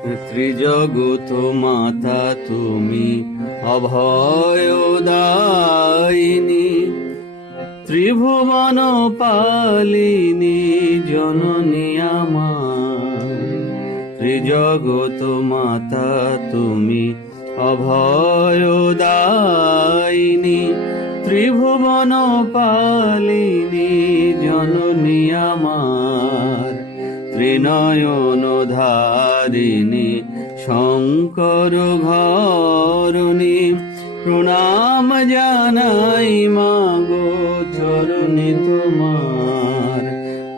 ত্রিজগত মাতা তুমি অভয়দায়িনী, ত্রিভুবন পালিনী জননী আমার। ত্রিজগত মাতা তুমি অভয়দায়িনী, ত্রিভুবন পালিনী জননী আমার। ত্রিনয়ন ধারিণী শঙ্কর ঘরণী, প্রণাম জানাই মাগো চরণে তোমার।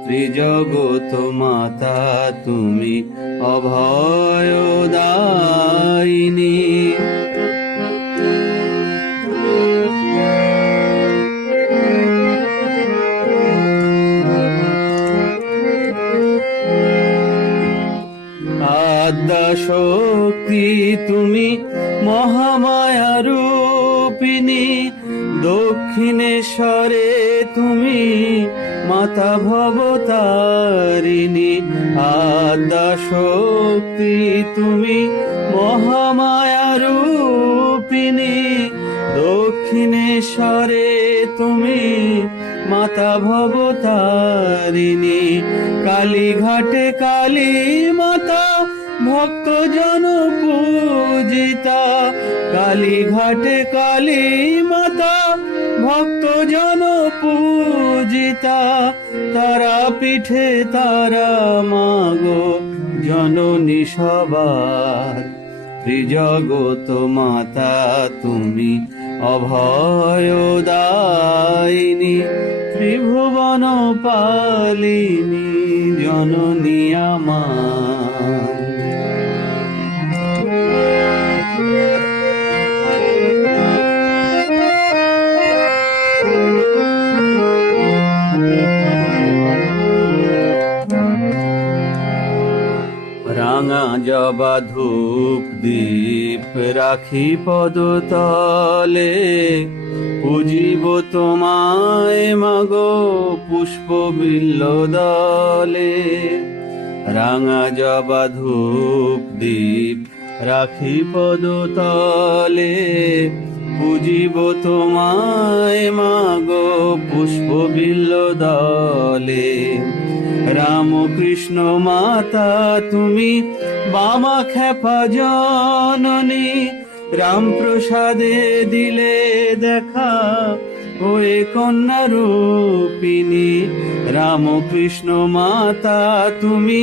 ত্রিজগত মাতা তুমি অভয়দায়িনী। আদ্যা শক্তি তুমি মহামায়া রূপিণী, দক্ষিণেশ্বরে তুমি মাতা ভবতারিণী। আদ্যা শক্তি তুমি মহামায়া রূপিণী, দক্ষিণেশ্বরে তুমি মাতা ভবতারিণী। কালীঘাটে কালী মাতা ভক্ত জন পূজিতা, কালীঘাটে কালী মাতা ভক্ত জন পূজিতা। তারা পীঠে তারা মাগো জননী সবার। ত্রিজগত মাতা তুমি অভয়দায়িনী, ত্রিভুবন পালিনী জননী আমার। রাঙা জবা ধূপ দীপ রাখি পদতলে, পুজিব তোমায় মাগো পুষ্প বিল্ল দলে। রাঙা জবা ধূপ দীপ রাখি পদতলে, পুজিব তোমায় মাগো পুষ্প বিল্ল দলে। রামকৃষ্ণ মাতা তুমি বামা খেপা জননী, রাম প্রসাদে দিলে দেখা ওয়ে কন্যা রূপিণী। রামকৃষ্ণ মাতা তুমি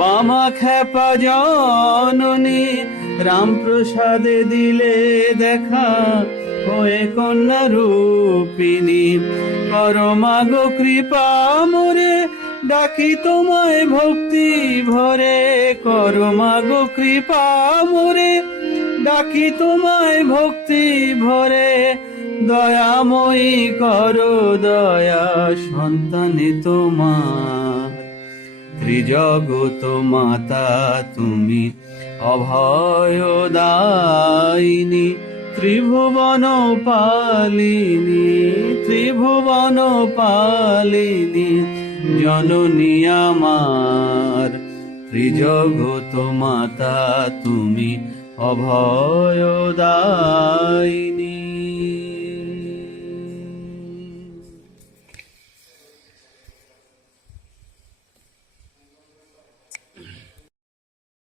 বামা খেপা জননী, রাম প্রসাদে দিলে দেখা ওয়ে কন্যা রূপিণী। কর মাগো কৃপা মোরে ডাকি তোমায় ভক্তি ভরে, কর মাগো কৃপা মোরে ডাকি তোমায় ভক্তি ভরে। দয়াময়ী করো দয়া সন্তানে তোমার। ত্রিজগত মাতা তুমি অভয়দায়িনী, ত্রিভুবন পালিনী, ত্রিভুবন পালিনী জননী আমার। ত্রিজগত মাতা তুমি অভয়দায়িনী।